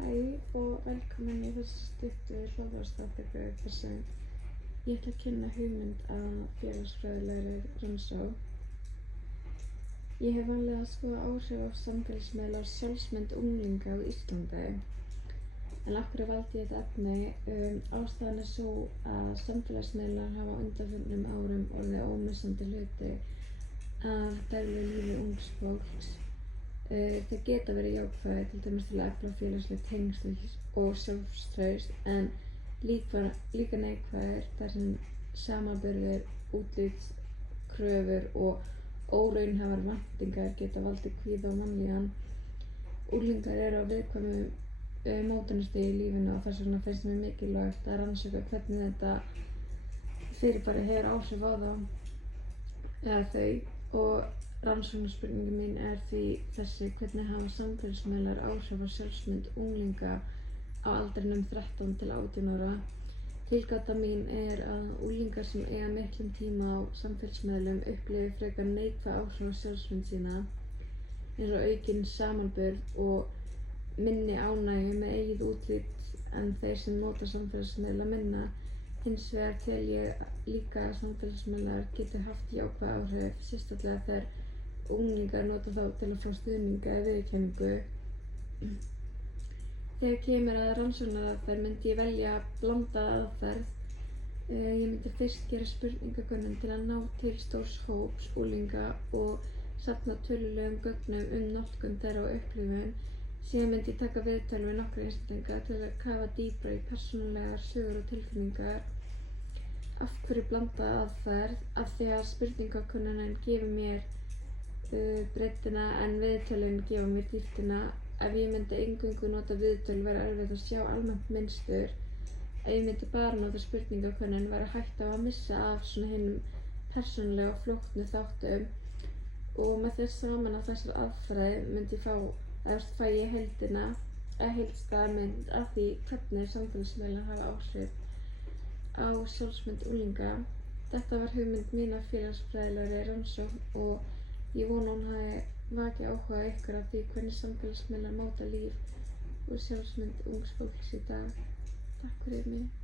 Hæ og velkomin í þessu stuttu hlaðvarpsþátttöku þar sem ég ætla að kynna hugmynd að félagsfræðilegri rannsókn. Ég hef vanlega að skoða áhrif af samfélagsmiðla á sjálfsmynd unglinga á Íslandi. En af hverju valdi ég þetta efni? Ástæðan er sú að samfélagsmiðlar hafa á undanförnum árum orðið ómissandi hluti af daglegu lífi ungs fólks. Þau geta verið jákvæð, til dæmis til að efla félagsleg tengsl og sjálfstraust, en líka neikvæðir þar sem samanburður, útlitskröfur og óraunhæfar væntingar geta valdið kvíða og vanlíðan. Unglingar eru á viðkvæmu mótunarstigi í lífinu og þess vegna finnst mér mikilvægt að rannsaka hvernig þetta fyrirbæri hefur áhrif á þá eða þau. Og rannsóknarspurningin mín er því þessi: hvernig hafa samfélagsmiðlar áhrif á sjálfsmynd unglinga á aldrinum 13 til 18 ára? Tilgáta mín er að unglingar sem eiga miklum tíma á samfélagsmiðlum upplifi frekar neikvæð áhrif á sjálfsmynd sína, eins og aukinn samanburð og minni ánægju með eigið útlit en þeir sem nota samfélagsmiðla minna. Hins vegar tel ég líka að samfélagsmiðlar geti haft jákvæð áhrif, sérstaklega þegar unglingar nota þá til að fá stuðninga eða viðurkenningu. Þegar kemur að rannsóknaraðferð myndi ég velja blandaða aðferð. Ég myndi fyrst gera spurningakönnun til að ná til stórs hóps unglinga og safna tölulegum gögnum notkun þeirra og upplifun. Síðan myndi ég taka viðtöl við nokkra einstaklinga til að kafa dýpra í persónulegar sögur og tilfinningar. Af hverju blandaða aðferð? Af því að spurningakönnunin gefur mér breiddina en viðtölin gefa mér dýptina. Ef ég myndi eingöngu nota viðtöl væri erfitt að sjá almennt mynstur. Ef ég myndi bara nota spurningakönnun væri hægt á að missa af svona hinum persónulega og flóknu þáttum. Og með þess saman af þessar aðferði myndi fæ ég heildstæða mynd af því hvernig samfélagsmiðlar hafa áhrif á sjálfsmynd unglinga. Þetta var hugmynd mín af félagsfræðilegri rannsókn og ég vona hún hafi vakið áhuga ykkur af því hvernig samfélagsmiðlar móta líf og sjálfsmynd ungs fólks í dag. Takk fyrir mig.